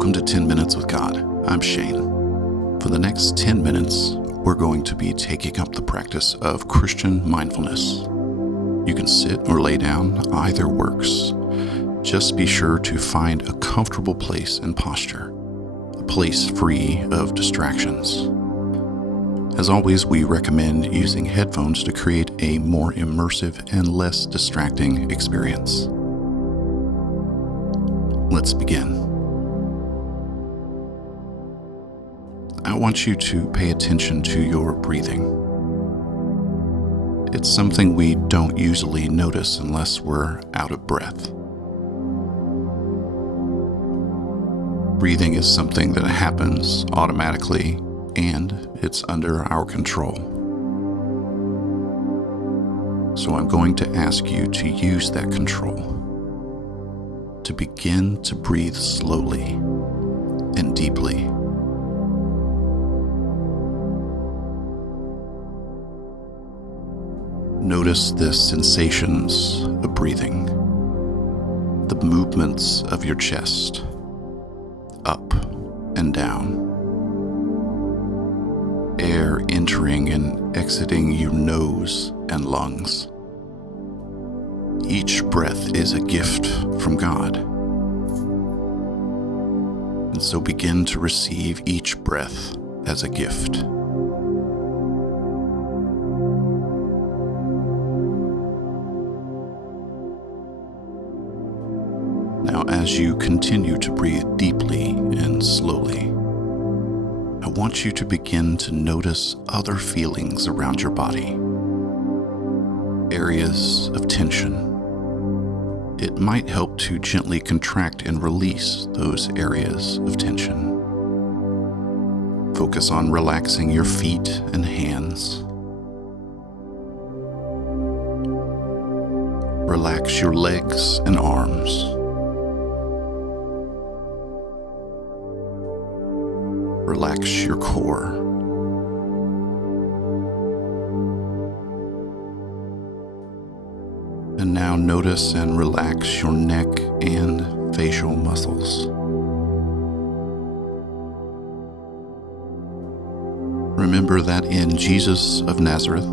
Welcome to 10 Minutes with God. I'm Shane. For the next 10 minutes, we're going to be taking up the practice of Christian mindfulness. You can sit or lay down, either works. Just be sure to find a comfortable place and posture, a place free of distractions. As always, we recommend using headphones to create a more immersive and less distracting experience. Let's begin. I want you to pay attention to your breathing. It's something we don't usually notice unless we're out of breath. Breathing is something that happens automatically, and it's under our control. So I'm going to ask you to use that control to begin to breathe slowly and deeply. Notice the sensations of breathing, the movements of your chest, up and down, air entering and exiting your nose and lungs. Each breath is a gift from God. And so begin to receive each breath as a gift. Now, as you continue to breathe deeply and slowly, I want you to begin to notice other feelings around your body, areas of tension. It might help to gently contract and release those areas of tension. Focus on relaxing your feet and hands. Relax your legs and arms. Relax your core. And now notice and relax your neck and facial muscles. Remember that in Jesus of Nazareth,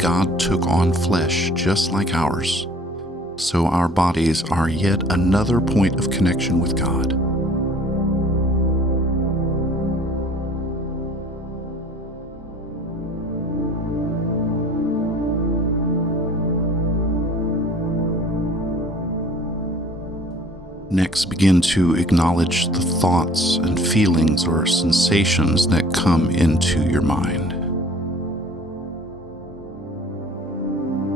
God took on flesh just like ours, so our bodies are yet another point of connection with God. Next, begin to acknowledge the thoughts and feelings or sensations that come into your mind.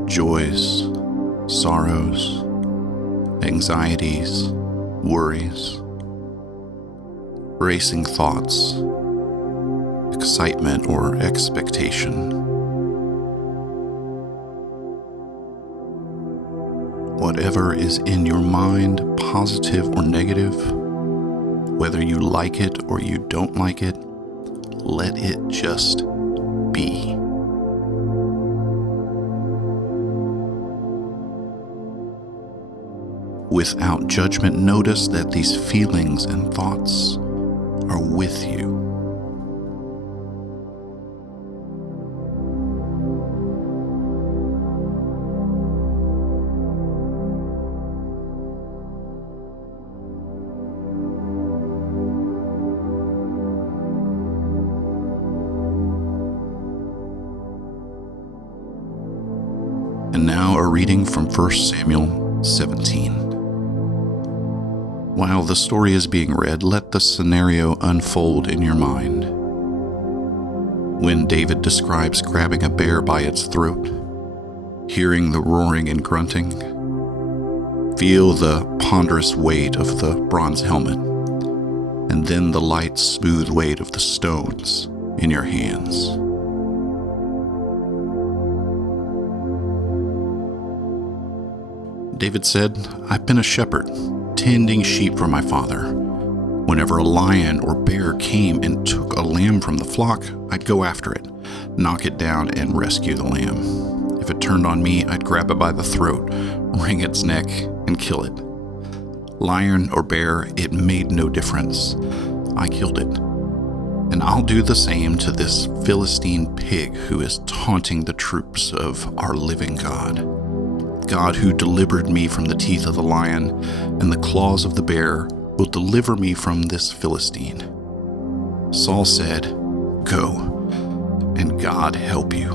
Joys, sorrows, anxieties, worries, racing thoughts, excitement or expectation. Whatever is in your mind, positive or negative, whether you like it or you don't like it, let it just be. Without judgment, notice that these feelings and thoughts are with you. And now a reading from 1 Samuel 17. While the story is being read, let the scenario unfold in your mind. When David describes grabbing a bear by its throat, hearing the roaring and grunting, feel the ponderous weight of the bronze helmet, and then the light, smooth weight of the stones in your hands. David said, "I've been a shepherd, tending sheep for my father. Whenever a lion or bear came and took a lamb from the flock, I'd go after it, knock it down, and rescue the lamb. If it turned on me, I'd grab it by the throat, wring its neck, and kill it. Lion or bear, it made no difference. I killed it. And I'll do the same to this Philistine pig who is taunting the troops of our living God. God who delivered me from the teeth of the lion and the claws of the bear will deliver me from this Philistine. Saul said, "Go, and God help you."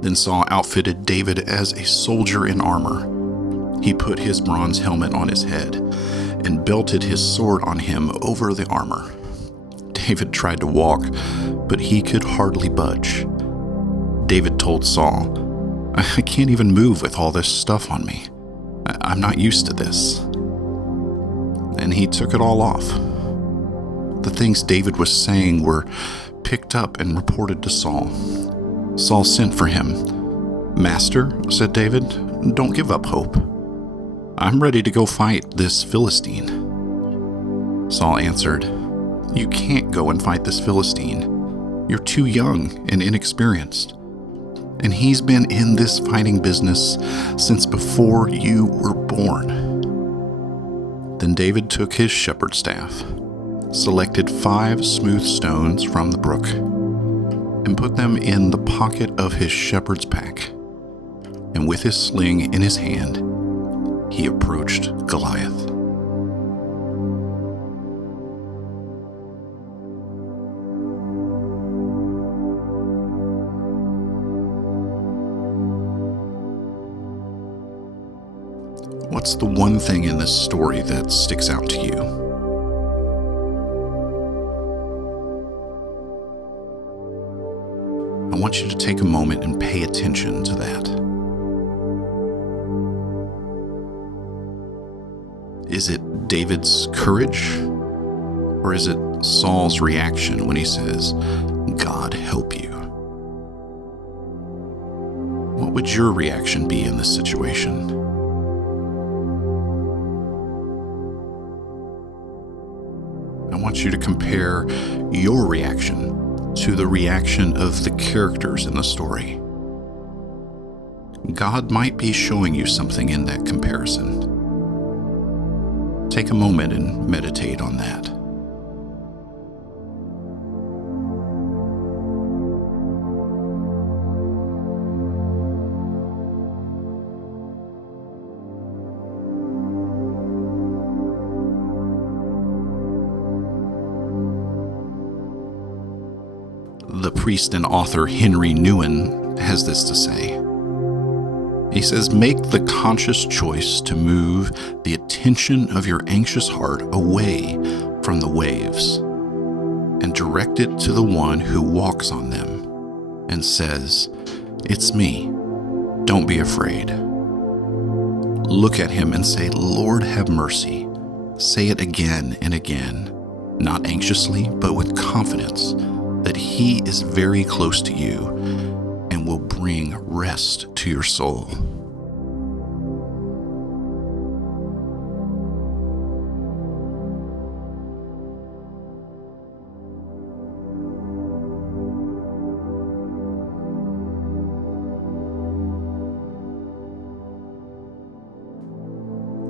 Then Saul outfitted David as a soldier in armor. He put his bronze helmet on his head and belted his sword on him over the armor. David tried to walk, but he could hardly budge. David told Saul, "I can't even move with all this stuff on me. I'm not used to this." And he took it all off. The things David was saying were picked up and reported to Saul. Saul sent for him. "Master," said David, "don't give up hope. I'm ready to go fight this Philistine." Saul answered, "You can't go and fight this Philistine. You're too young and inexperienced. And he's been in this fighting business since before you were born." Then David took his shepherd's staff, selected 5 smooth stones from the brook, and put them in the pocket of his shepherd's pack. And with his sling in his hand, he approached Goliath. What's the one thing in this story that sticks out to you? I want you to take a moment and pay attention to that. Is it David's courage? Or is it Saul's reaction when he says, "God help you"? What would your reaction be in this situation? I want you to compare your reaction to the reaction of the characters in the story. God might be showing you something in that comparison. Take a moment and meditate on that. The priest and author Henry Nouwen has this to say. He says, "Make the conscious choice to move the attention of your anxious heart away from the waves and direct it to the one who walks on them and says, 'It's me. Don't be afraid.' Look at him and say, 'Lord, have mercy.' Say it again and again, not anxiously, but with confidence that he is very close to you and will bring rest to your soul."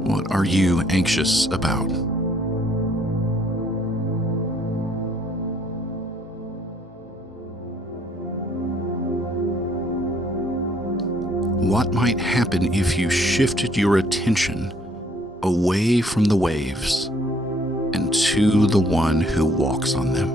What are you anxious about? What might happen if you shifted your attention away from the waves and to the one who walks on them?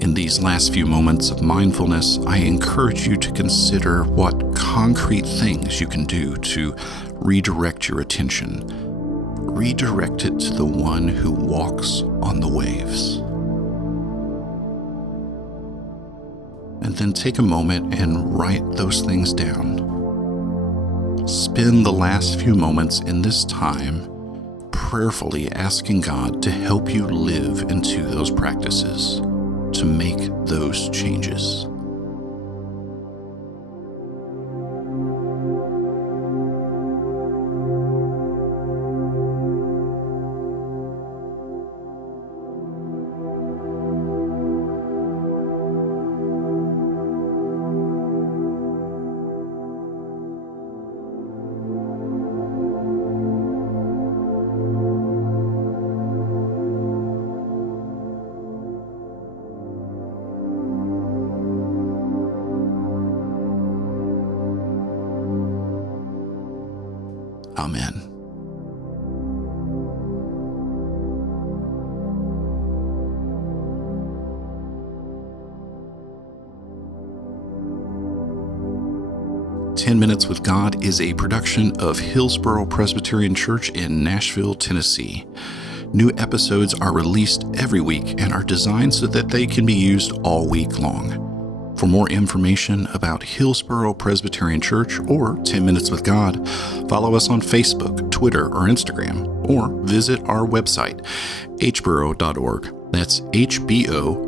In these last few moments of mindfulness, I encourage you to consider what concrete things you can do to redirect your attention. Redirect it to the one who walks on the waves. And then take a moment and write those things down. Spend the last few moments in this time prayerfully asking God to help you live into those practices, to make those changes. Amen. "10 Minutes with God" is a production of Hillsboro Presbyterian Church in Nashville, Tennessee. New episodes are released every week and are designed so that they can be used all week long. For more information about Hillsboro Presbyterian Church or 10 Minutes with God, follow us on Facebook, Twitter, or Instagram, or visit our website, hboro.org. That's hboro.org.